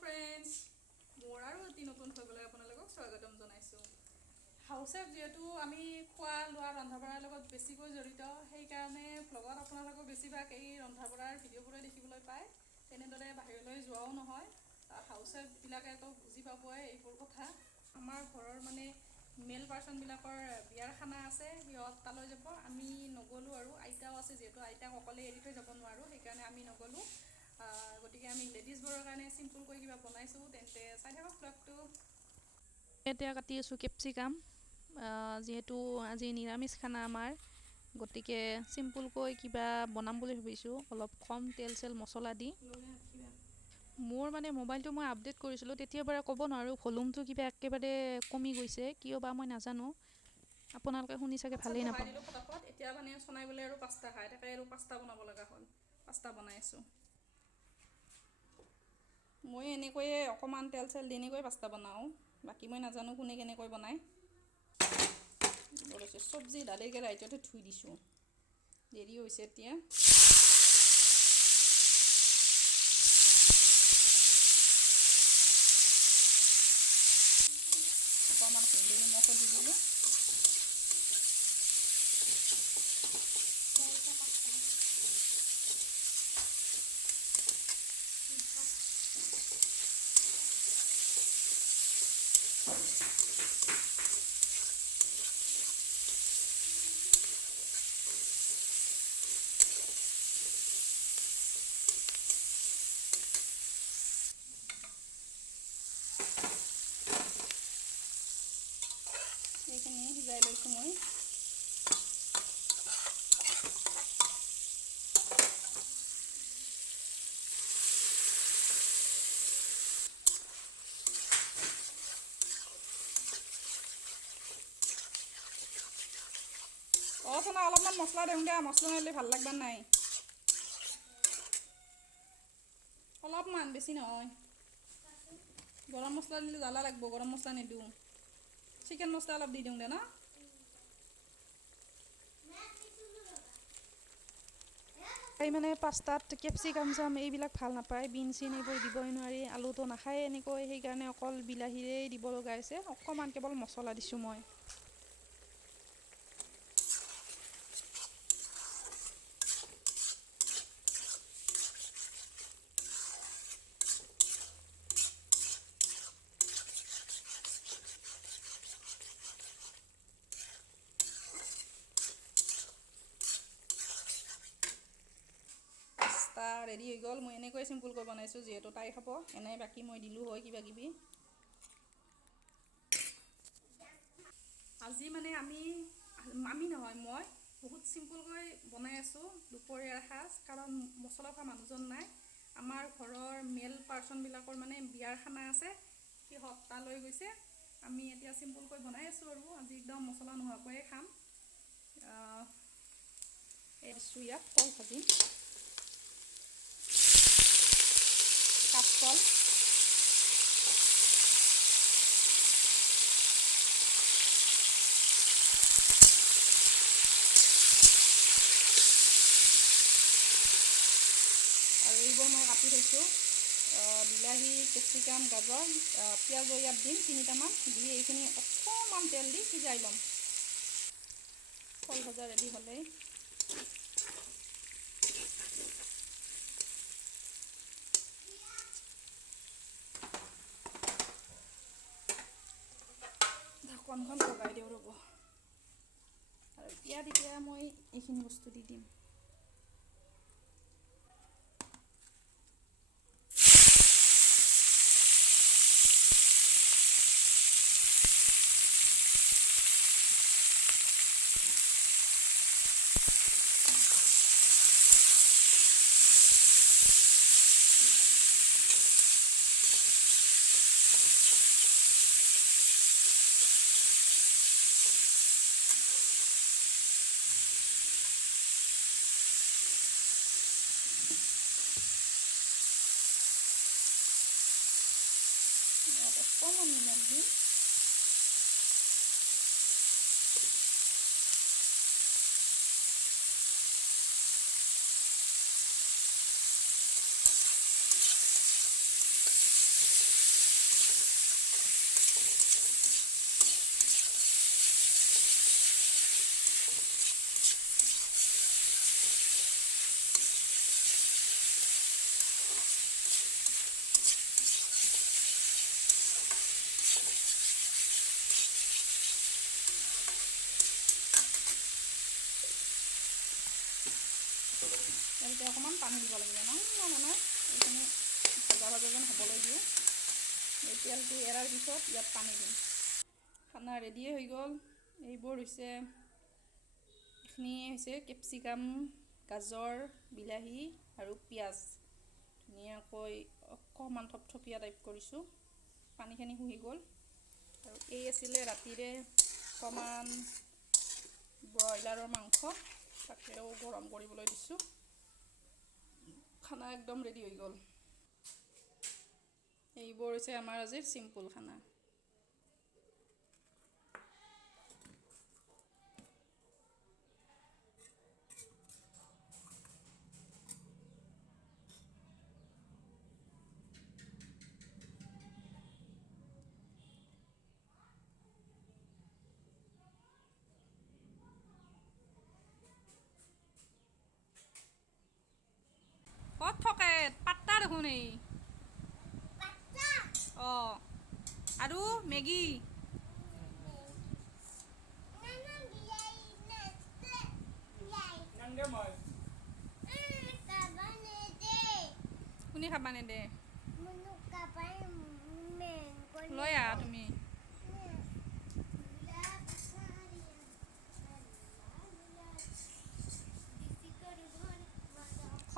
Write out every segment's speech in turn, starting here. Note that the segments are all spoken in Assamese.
friends, মোৰ আৰু এটি নতুন ভিডিঅ'লৈ আপোনালোকক স্বাগতম জনাইছো। হাউচৱাইফ যেহেতু আমি খোৱা লোৱা ৰন্ধা বঢ়াৰ লগত বেছিকৈ জড়িত, সেই কাৰণে ব্লগত আপোনালোকক বেছিভাগ এই ৰন্ধা বঢ়াৰ ভিডিঅ'বোৰে দেখিবলৈ পায়। তেনেদৰে বাহিৰলৈ যোৱাও নহয়। হাউচৱাইফ বিলাকেতো বুজি পাবই এইবোৰ কথা। আমাৰ ঘৰৰ মানে মেল পাৰ্সন বিলাকৰ বিয়াৰ খানা আছে, সিহঁত তালৈ যাব। আমি নগলো আৰু আইতাও আছে, যেহেতু আইতাক অকলে এৰি থৈ যাব নোৱাৰো, সেইকাৰণে আমি নগলো। গতিকে আমি লেডিজবোৰৰ কাৰণে চিম্পলকৈ কিবা বনাইছোঁ, তেন্তে চাই থাকক ব্লগটো। এতিয়া কাটি আছোঁ কেপচিকাম, যিহেতু আজি নিৰামিষ খানা আমাৰ, গতিকে চিম্পলকৈ কিবা বনাম বুলি ভাবিছোঁ, অলপ কম তেল চেল মছলা দি। মোৰ মানে মোবাইলটো মই আপডেট কৰিছিলোঁ, তেতিয়াৰ পৰা ক'ব নোৱাৰোঁ, ভলিউমটো কিবা একেবাৰে কমি গৈছে, কিয় বা মই নাজানো। আপোনালোকে শুনি চাগে ভালেই নাপায়। এতিয়া মানে চনাই বোলে আৰু পাস্তা খায়, তাকে আৰু পাস্তা বনাব লগা হ'ল। পাস্তা বনাই আছোঁ। মই এনেকৈয়ে অকণমান তেল চেল দি এনেকৈ পাস্তা বনাওঁ, বাকী মই নাজানো কোনে কেনেকৈ বনায়। চব্জি দালিকে ৰাইজতে ধুই দিছোঁ, দেৰি হৈছে এতিয়া। অকণমান নিমখো দি দিলোঁ। এইখিনি সিজাই লৈছোঁ মই। চনা অলপমান মছলা দিওঁ দিয়া, মছলা দিলে ভাল লাগবা নাই। অলপমান, বেছি নহয়। গৰম মছলা দিলে জ্বালা লাগব, গৰম মছলা নিদিওঁ। চিকেন মছলা অলপ দি দিওঁ দে ন। এই মানে পাস্তাত কেপচিকাম চাম এইবিলাক ভাল নাপায়, বিন চিন এইবোৰ দিবই নোৱাৰি, আলুটো নাখায় এনেকৈ, সেইকাৰণে অকল বিলাহীৰেই দিব লগা হৈছে। অকণমান কেৱল মছলা দিছোঁ মই। ৰেডি হৈ গ'ল। মই এনেকৈ চিম্পলকৈ বনাইছোঁ, যিহেতু তাই খাব। এনেই বাকী মই দিলোঁ হয় কিবা কিবি। আজি মানে আমি নহয়, মই বহুত চিম্পলকৈ বনাই আছোঁ দুপৰীয়াৰ সাজ, কাৰণ মছলা খোৱা মানুহজন নাই। আমাৰ ঘৰৰ মেল পাৰ্চনবিলাকৰ মানে বিয়াৰ খানা আছে, সিহঁত তালৈ গৈছে। আমি এতিয়া চিম্পলকৈ বনাই আছোঁ আৰু আজি একদম মছলা নোহোৱাকৈয়ে খাম। দিছোঁ ইয়াত কল ভাজিম, কাচকল, আৰু এইবোৰ মই কাটি থৈছোঁ। বিলাহী, কেপচিকাম, গাজৰ, পিঁয়াজো ইয়াত দিম 3টামান দি, এইখিনি অকণমান তেল দি সিজাই ল'ম। কল ভজা ৰেডি হ'লেই। ঢাকনখন লগাই দিওঁ ৰ'ব। আৰু এতিয়া মই এইখিনি বস্তু দি দিম। অকণমান নিমখ দিম। এতিয়া অকণমান পানী দিব লাগিব মানে এইখিনি ভজা ভজা যেন হ'বলৈ দিওঁ। এই তেলটো এৰাৰ পিছত ইয়াত পানী দিম। খানা ৰেডিয়ে হৈ গ'ল। এইবোৰ হৈছে এইখিনি হৈছে কেপচিকাম, গাজৰ, বিলাহী আৰু পিঁয়াজ। ধুনীয়াকৈ অকণমান থপথপীয়া টাইপ কৰিছোঁ। পানীখিনি শুহি গ'ল। আৰু এই আছিলে ৰাতিৰে অকণমান ব্ৰইলাৰৰ মাংস, তাকেও গৰম কৰিবলৈ দিছোঁ। খানা একদম ৰেডি হৈ গ'ল। এইবোৰ হৈছে আমাৰ আজিৰ চিম্পুল খানা। ক'ত থাকে পাত্তা দেখোন এই। অঁ আৰু মেগী। কোনে খাবা নেদে? লৈ আহা তুমি। খ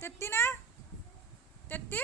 তেত্তি না তেত্তি